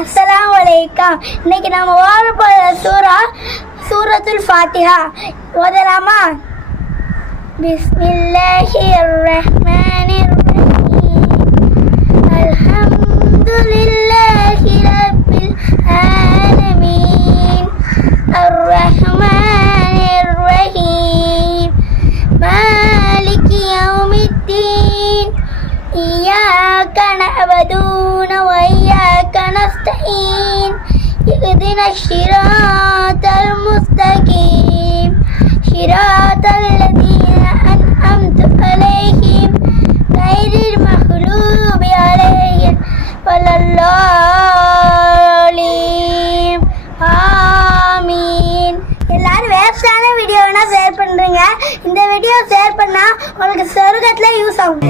அஸ்ஸலாமு அலைக்கும். இன்னைக்கு நம்ம ஓத போகிற சூரத்துல் ஃபாத்திஹா ஓதலாமா? பிஸ்மில்லாஹிர் ரஹ்மானிர் ரஹீம். அல்ஹம்துலில்லாஹி ரப்பில் ஆலமீன். அர்-ரஹ்மானிர் ரஹீம். மாலிகி யௌமித்தீன். إياك نعبد وإياك نستعين. اهدنا الصراط المستقيم صراط الذين أنعمت عليهم غير المغضوب عليهم ولا الضالين. ஆமீன். எல்லாரும் வேஸ்டான வீடியோனா ஷேர் பண்றீங்க. இந்த வீடியோ ஷேர் பண்ணா உங்களுக்கு சொர்க்கத்துல யூஸ் ஆகும்.